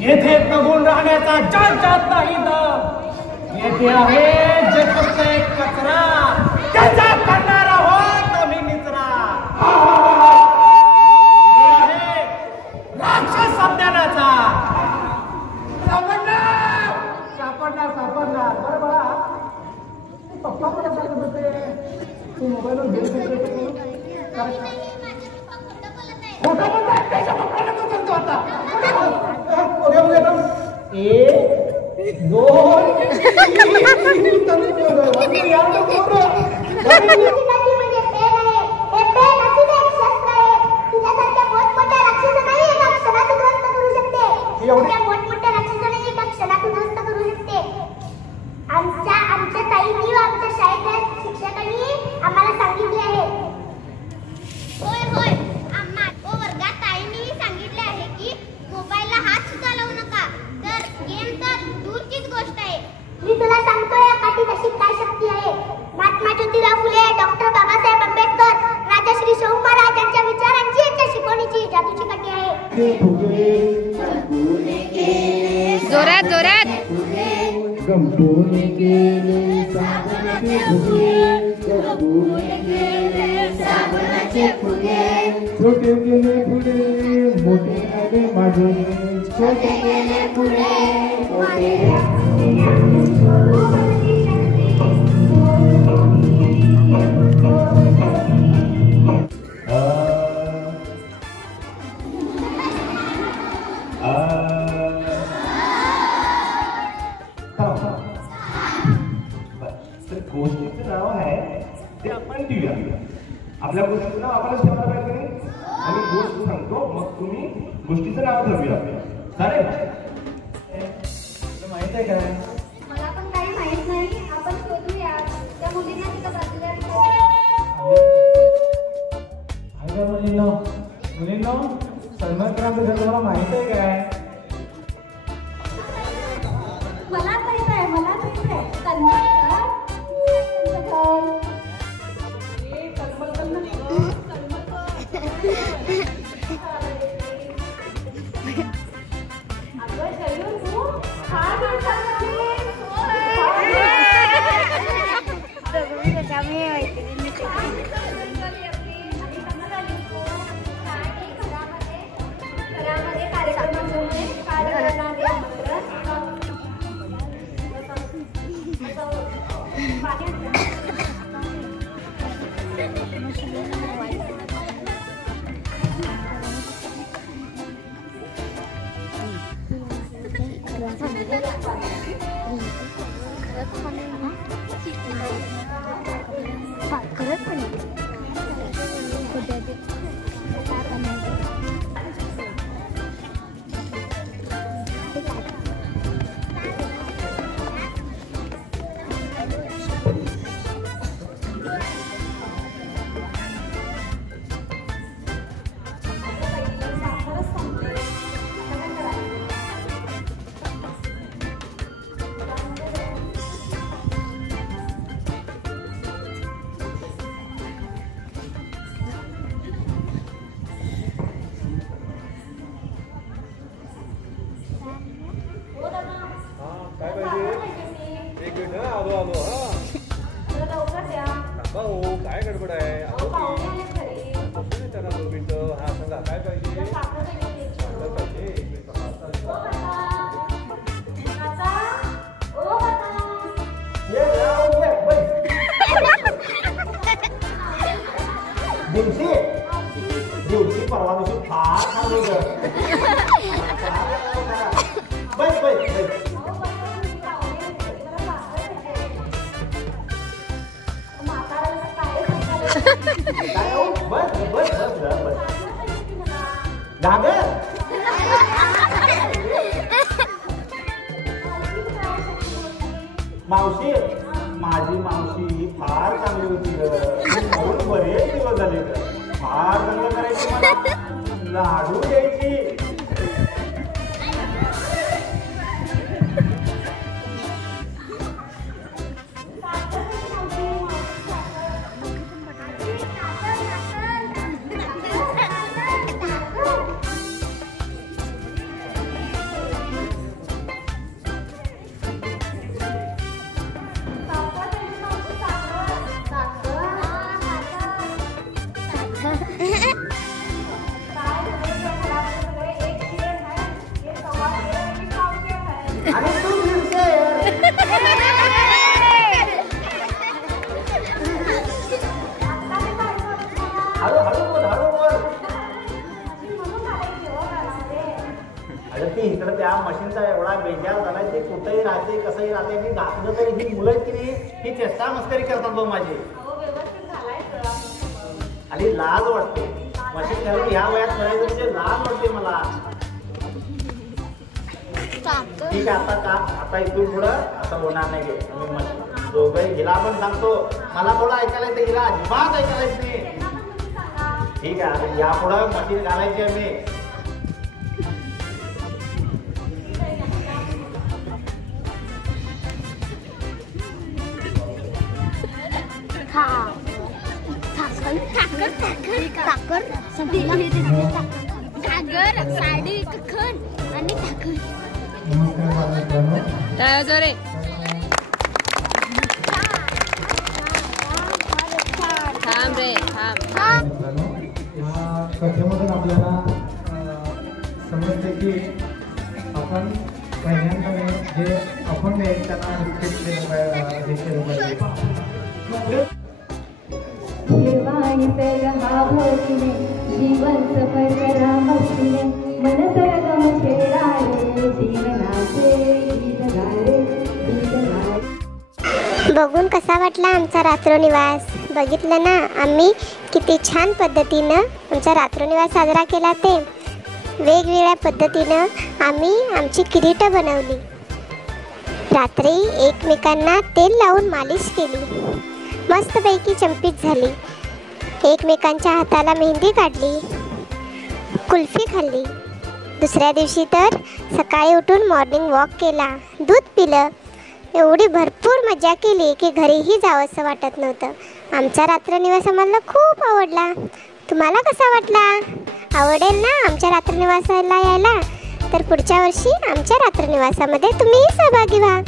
येथे तगून राहण्याचा ज्यांच्यात नाही दम, येथे आहे जे फक्त एक कचरा त्याचा करणार आहोत आम्ही निचरा. आहे राक्षस अज्ञानाचा. सापडणार सापडणार सापडणार. बरं बाळा, पप्पा पण असं करत होते, तू मोबाईलवर गेम खेळतो. खोटं बोलताय त्याच्या पप्पाला तो सांगतो आता. एक दोन आमच्या ताईंनी व आमच्या शाळेतल्या शिक्षकांनी आम्हाला सांगितले आहे. होय होय आम्हा वर्गात ताईंनी सांगितले आहे की मोबाईलला हात सुद्धा लावू नका. तर गेम तर दूरचीच गोष्ट आहे. मी तुला सांगतोय या पाठीत अशी काय शक्ती आहे. महात्मा ज्योतिराव फुले, डॉक्टर बाबासाहेब आंबेडकर, राजश्री शाहू महाराज यांच्या विचारांची यांच्या शिकवणीची जादूची काठी आहे. जोरात जोरात. गंपूने गेले साबणाचे फुगे, गंपूने गेले साबणाचे फुगे, छोटे गेले पुढे मोठे आले माझे, छोटे गेले पुढे मोठे. गोष्टीचं नाव आहे ते आपण देऊया. आपल्या गोष्टीचं नाव आपणच ठेवलं पाहिजे. आम्ही गोष्ट सांगतो, मग तुम्ही गोष्टीचं नाव ठरवूया. चालेल? माहित आहे काय? मला पण काही माहित नाही. आपण शोधूया. त्या मुलींना तिथं बाजूला मुलींनो सलमान खानचं घर तुम्हाला माहित आहे काय? मला माहित आहे. मला माहित आहे. सलमान काय गडबड आहे? त्यांना 2 मिनिटं. हा सांगा काय पाहिजे? दिवशी दिवशी परवा दिवशी फार छान होतं. बस बस बस काय हो? बस बस बस बस घागर मावशी माझी मावशी फार चांगली होती ग. म्हणून बरेच दिवस झाले ग. फार चांगलं करायची मला लाडू द्यायची. आणि तू फिरते. हळूहळू बोल हळू बोल. अरे ती इकडे त्या मशीनचा एवढा बेजार झालाय ते कुठेही राहते कसंही राहते मी घातलं तरी ही मुलं की नाही ही चेष्टा मस्करी करतात बघ माझी. आणि लाज वाटते मशीन घालून ह्या वयात करायचं म्हणजे लाज वाटते मला. ठीक आहे आता इथून पुढं असं होणार नाही गे. मी दोघंही हिला पण सांगतो मला थोडं ऐकायला येते हिला अजिबात ऐकायला येत नाही. ठीक आहे आता यापुढं मशीन घालायची आहे मी. साडी कखन आणि टाकन. जोरे थांब रे थांब. या कथेमधून आपल्याला समजते की आपण पहिल्यांदा जे अपंग आहेत त्यांना रिस्पेक्ट केलं पाहिजे. जीवन सफर करा मस्तीने मन सरगम छेडारे जीवनाचे गीत गारे गीत गारे. बघून कसा वाटला आमचा रात्रनिवास? बघितलं ना आम्ही किती छान पद्धतीनं आमचा रात्रनिवास साजरा केला. ते वेगवेगळ्या पद्धतीनं आम्ही आमची किरीटं बनवली. रात्री एकमेकांना तेल लावून मालिश केली. मस्तपैकी चंपीत झाली. एकमेकांच्या हाताला मेहंदी काढली. कुल्फी खाल्ली. दुसऱ्या दिवशी तर सकाळी उठून मॉर्निंग वॉक केला. दूध पिलं. एवढी भरपूर मजा केली की घरीही जावंसं वाटत नव्हतं. आमचा रात्रनिवास आम्हाला खूप आवडला. तुम्हाला कसा वाटला? आवडेल ना आमच्या रात्रनिवासाला यायला? तर पुढच्या वर्षी आमच्या रात्रनिवासामध्ये तुम्हीही सहभागी व्हा.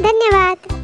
धन्यवाद.